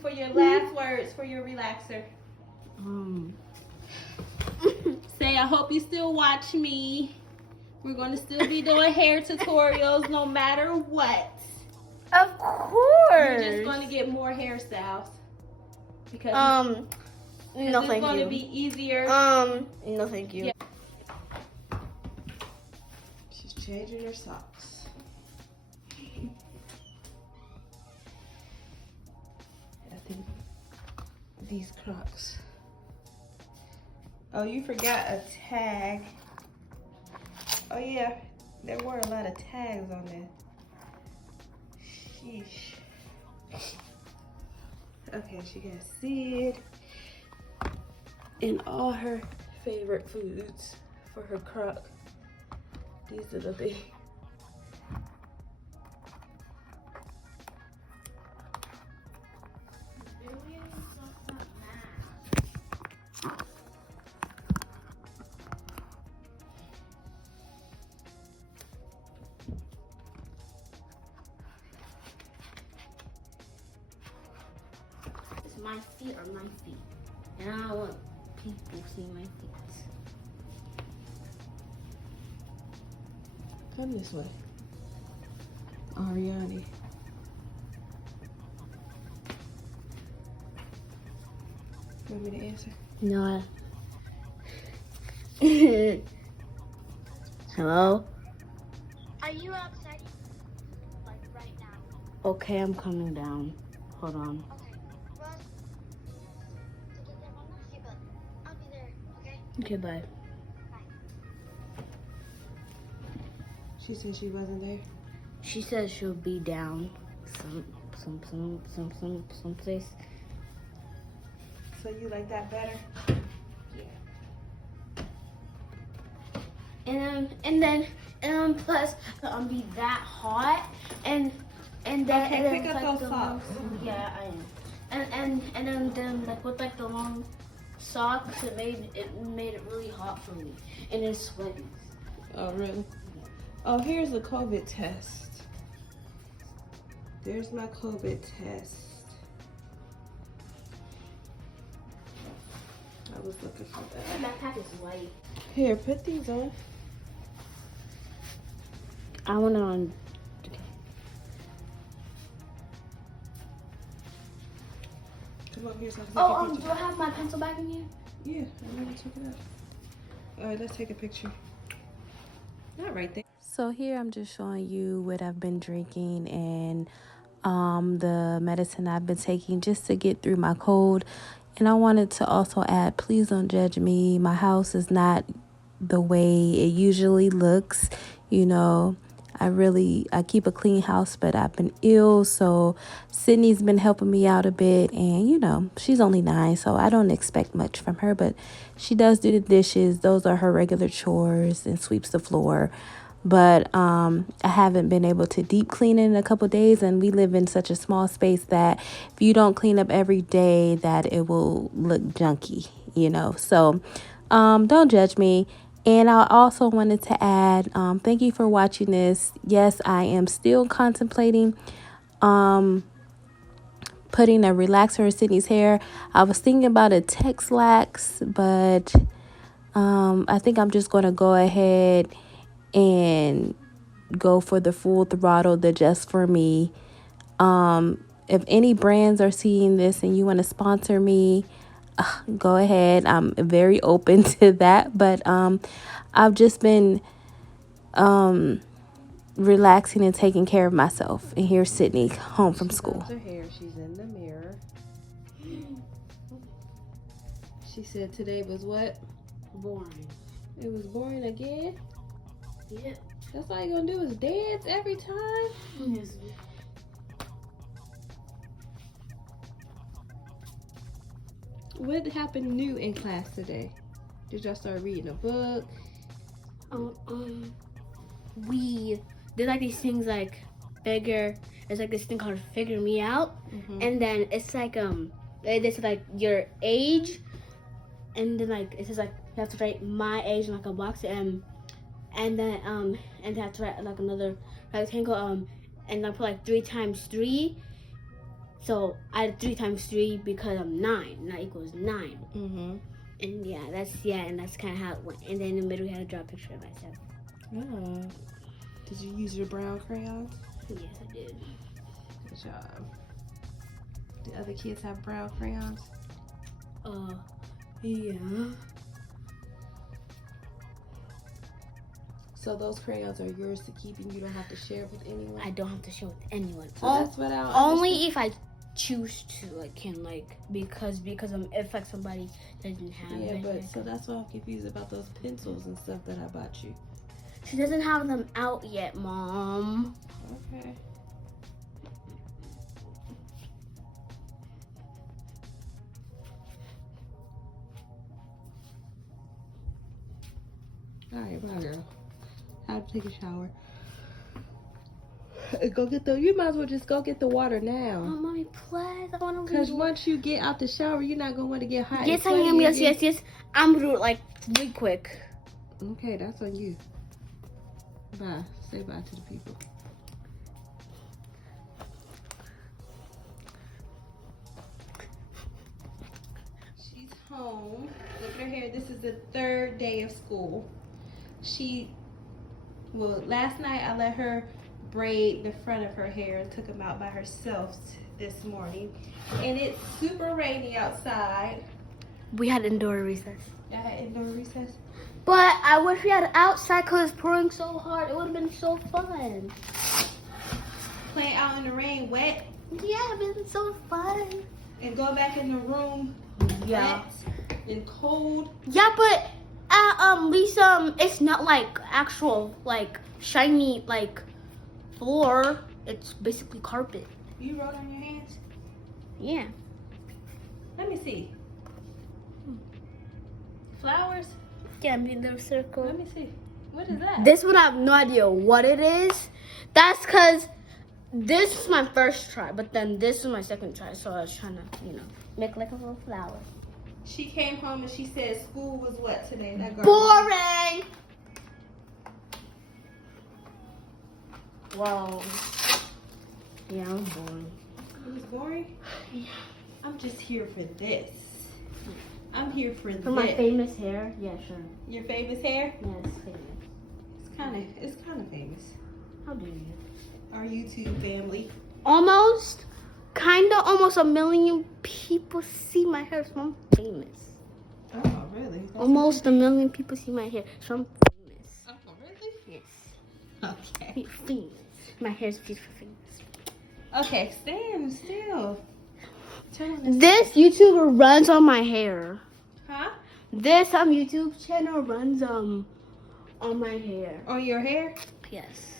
for your last words for your relaxer. Say, I hope you still watch me. We're going to still be doing hair tutorials no matter what. Of course. You're just going to get more hairstyles. Because no, it's thank going you. to be easier. No, thank you. Yeah. She's changing her socks. I think these Crocs. Oh, you forgot a tag. Oh yeah, there were a lot of tags on there. Sheesh. Okay, she got Sid and all her favorite foods for her crock. These are the big. My feet are my feet, and I don't want people see my feet. Come this way, Ariani. You want me to answer? No. Hello? Are you outside? Like right now? Okay, I'm coming down. Hold on. Okay. Well, but I'll be there, okay? Okay, bye. She said she wasn't there. She says she'll be down someplace. So you like that better? And then plus be that hot and then Okay, and then pick up like those the socks. Yeah, I am. And then like with like the long socks, it made it really hot for me, and it's sweaty. Oh really? Oh, here's a COVID test. There's my COVID test. I was looking for that. My backpack is white. Here, put these on. I want it on. Okay. Come up here so I can take Oh, a picture. do I have my pencil back in here? Yeah, I already took it out. All right, let's take a picture. Not right there. So here I'm just showing you what I've been drinking and the medicine I've been taking just to get through my cold. And I wanted to also add, please don't judge me. My house is not the way it usually looks. You know, I keep a clean house, but I've been ill. So Sydney's been helping me out a bit. And, you know, she's only 9, so I don't expect much from her. But she does do the dishes. Those are her regular chores, and sweeps the floor. But I haven't been able to deep clean it in a couple days, and we live in such a small space that if you don't clean up every day, that it will look junky, you know. So don't judge me. And I also wanted to add, thank you for watching this. Yes, I am still contemplating putting a relaxer in Sydney's hair. I was thinking about a Texlax, but I think I'm just going to go ahead and go for the full throttle, the just for me. If any brands are seeing this and you want to sponsor me, go ahead. I'm very open to that. But I've just been relaxing and taking care of myself. And here's Sydney home from school. Her hair. She's in the mirror. She said today was what? Boring. It was boring again? Yeah. That's all you're gonna do is dance every time? Yes. What happened new in class today? Did y'all start reading a book? We did like these things like figure. It's like this thing called Figure Me Out, and then it's like this is like your age, and then like it says like you have to write my age in like a box, and then have to write like another rectangle, and I put like 3 times 3, So I had 3 times 3 because I'm 9. And that equals 9. Mm-hmm. And and that's kind of how it went. And then in the middle, we had to draw a picture of myself. Oh. Did you use your brown crayons? Yes, I did. Good job. Do other kids have brown crayons? Yeah. So those crayons are yours to keep and you don't have to share with anyone? I don't have to share with anyone. So that's what I Only if I choose to, I can, like, because if like somebody doesn't have Yeah, it. but so that's why I'm confused about those pencils and stuff that I bought you. She doesn't have them out yet, Mom. Okay. All right, bye, girl. Time to take a shower. Go get the. You might as well just go get the water Oh, now. Mommy, please. I want to. Cause once you get out the shower, you're not gonna want to get hot. Yes, I and am. sweaty again. Yes. I'm gonna do it like really quick. Okay, that's on you. Bye. Say bye to the people. She's home. Look at her hair. This is the 3rd day of school. Last night I let her braid the front of her hair and took them out by herself this morning. And it's super rainy outside. We had indoor recess. I had indoor recess. But I wish we had outside because it's pouring so hard. It would have been so fun. Playing out in the rain wet Yeah, it's been so fun. and go back in the room Yeah. wet and cold. Yeah, but Lisa, it's not like actual like shiny like floor. It's basically carpet. You wrote on your hands? Yeah. Let me see. Flowers? Yeah, I mean the circle. Let me see. What is that? This one I have no idea what it is. That's because this was my first try, but then this is my second try. So I was trying to, make like a little flower. She came home and she said school was what today? That girl. Boring. Whoa. Yeah, I'm boring. It was boring? Yeah. I'm just here for this. I'm here for this. For my famous hair? Yeah, sure. Your famous hair? Yes, famous. It's kind of famous. How do you? Our YouTube family. Almost 1 million people see my hair, so I'm famous. Oh, really? Almost 1 million people see my hair, so I'm famous. Oh, really? Yes. Okay. Famous. My hair's beautiful famous. Okay, stand still. Turn on This YouTuber runs on my hair. Huh? This YouTube channel runs on my hair. On your hair? Yes.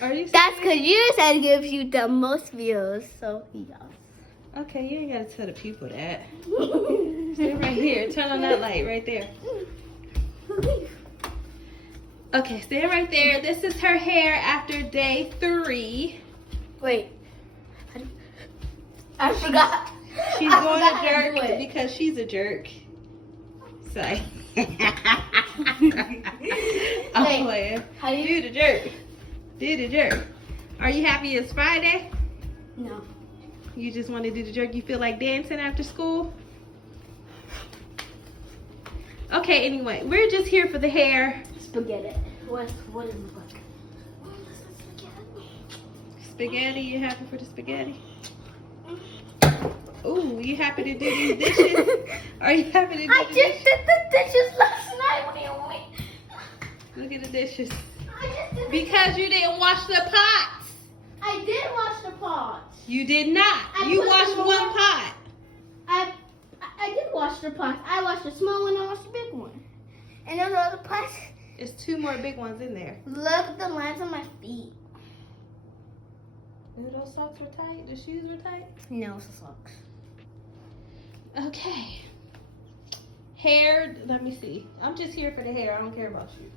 Are you That's serious? because you said it gives you the most views, so yeah. Okay, you ain't gotta tell the people that. Stay right here. Turn on that light right there. Okay, stay right there. This is her hair after day 3. Wait. I forgot. She's I going forgot to how to do jerk it. because she's a jerk. Sorry. I'm Wait, playing. how do you- Do the jerk. Do the jerk. Are you happy it's Friday? No. You just want to do the jerk? You feel like dancing after school? Okay, anyway, we're just here for the hair. Spaghetti. What does it look like? Spaghetti, you happy for the spaghetti? Ooh, you happy to do these dishes? Are you happy to do I the just dishes? did the dishes last night. What do you mean? Look at the dishes. I just did Because you didn't wash the pots. I did wash the pots. You did not. I You put washed them one away. pot. I did wash the pots. I washed the small one. I washed the big one. And then the other pots. There's 2 more big ones in there. Look at the lines on my feet. Ooh, those socks were tight. The shoes were tight. No, it's the socks. Okay. Hair, let me see. I'm just here for the hair. I don't care about you.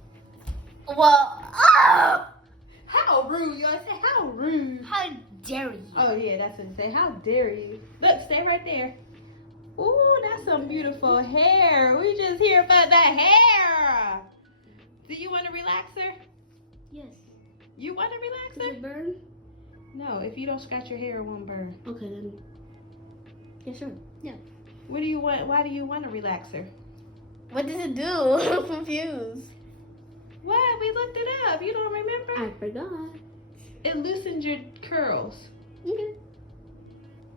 Well, oh! How rude. You always say, how rude. How dare you? Oh, yeah, that's what you say. How dare you? Look, stay right there. Ooh, that's some beautiful hair. We just here for the hair. Do you want a relaxer? Yes. You want a Does relaxer? it burn? No, if you don't scratch your hair, it won't burn. Okay, then Yeah, sure. Yeah. What do you want? Why do you want a relaxer? What does it do? I'm confused. What? We looked it up. You don't remember? I forgot. It loosens your curls. Okay.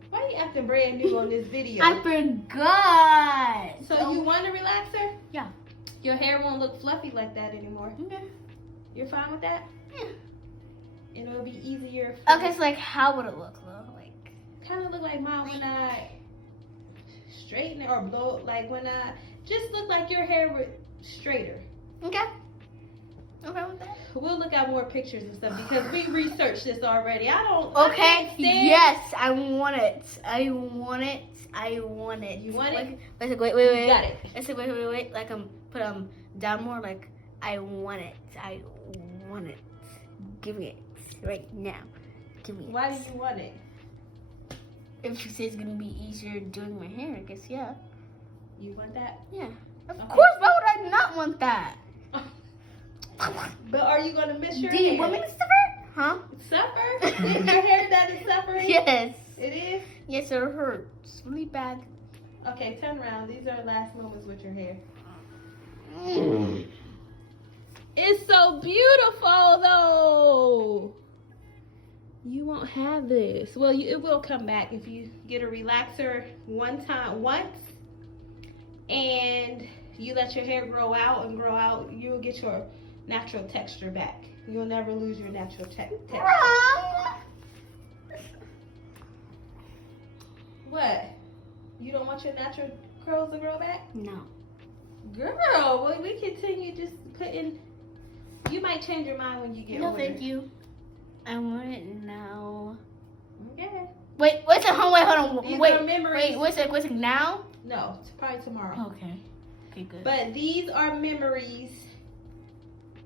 Why are you acting brand new on this video? I forgot. So you want a relaxer? Yeah. Your hair won't look fluffy like that anymore. Okay. You're fine with that? Yeah. And it'll be easier. Okay, so like, how would it look though? Like, Kind of look like mine when I straighten it or blow it. Like when I just look like your hair was straighter. okay. Okay with that. We'll look at more pictures and stuff because we researched this already. I Okay. can't stand- Yes, I want it. I want it. I want it. You want it? Like, wait. You got it. Let's like, wait. Like, put down more. Like, I want it. I want it. Give me it right now. Give me it. Why do you want it? If she says it's gonna be easier doing my hair, I guess yeah. You want that? Yeah. Of Okay. course. Why would I not want that? But are you gonna miss your Do you hair? want me to suffer? Huh? Suffer? Is your hair that is suffering? Yes. It is? Yes, it hurts really bad. Okay, turn around. These are last moments with your hair. It's so beautiful though. You won't have this. Well, it will come back if you get a relaxer once, and you let your hair grow out, you'll get your natural texture back. You'll never lose your natural texture. What? You don't want your natural curls to grow back? No. Girl, well, we continue just putting. You might change your mind when you get No, older. thank you. I want it now. Okay. Wait, what's it? Hold on. These Wait, are memories. what's it now? No, it's probably tomorrow. Okay. Okay, good. But these are memories.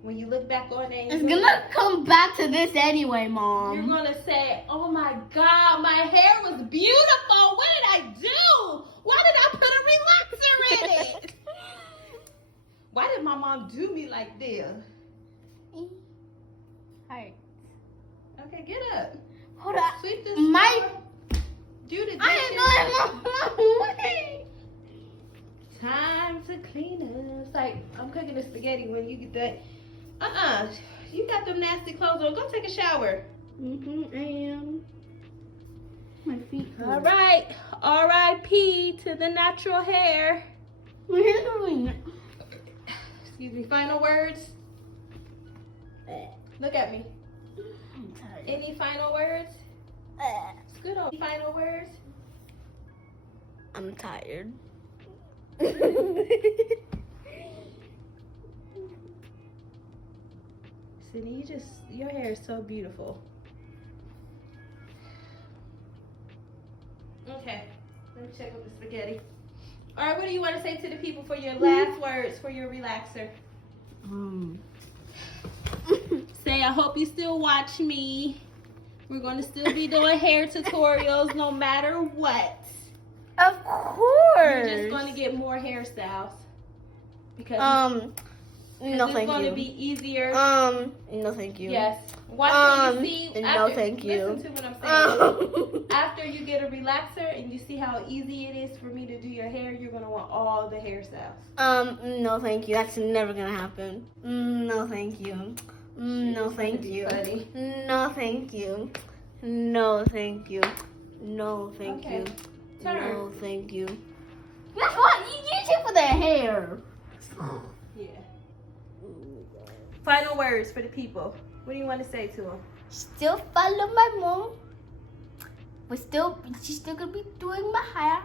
When you look back on it, It's gonna come back to this anyway, you're Mom. gonna say, "Oh my God, my hair was beautiful. What did I do? Why did I put a relaxer in it? Why did my mom do me like this?" Alright. Okay, get up. Hold on. Sweep this. My- floor. Do the dishes. I ain't going my way. Time to clean up. It's like I'm cooking the spaghetti when you get that. You got them nasty clothes on. Go take a shower. I am. My feet. All right. R.I.P. to the natural hair. Excuse me. Final words. Look at me. I'm tired. Any final words? Scoot on. Final words. I'm tired. Sydney, your hair is so beautiful. Okay, let me check on the spaghetti. All right, what do you want to say to the people for your last words for your relaxer? Say, I hope you still watch me. We're going to still be doing hair tutorials no matter what. Of course. You're just going to get more hairstyles. Because no, it's thank going you. to be easier. No, thank you. Yes. Watch when you see. no, thank you. Listen to what I'm saying. After you get a relaxer and you see how easy it is for me to do your hair, you're going to want all the hairstyles. No, thank you. That's never gonna happen. No, thank you. No, thank you. Funny. No, thank you. No, thank you. No, thank Okay. you. Turn. No, thank you. That's what you use it for the hair. Yeah. Final words for the people. What do you want to say to them? Still follow my mom. She's still gonna be doing my hair.